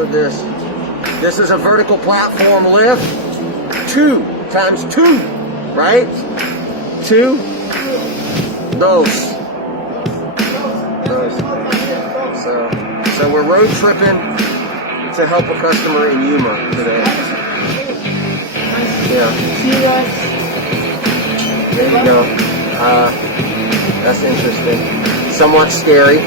with this. This is a vertical platform lift. 2 times 2, right? 2. Those. So we're road tripping to help a customer in Yuma today. Yeah. See you guys. There you go. That's interesting. Somewhat scary.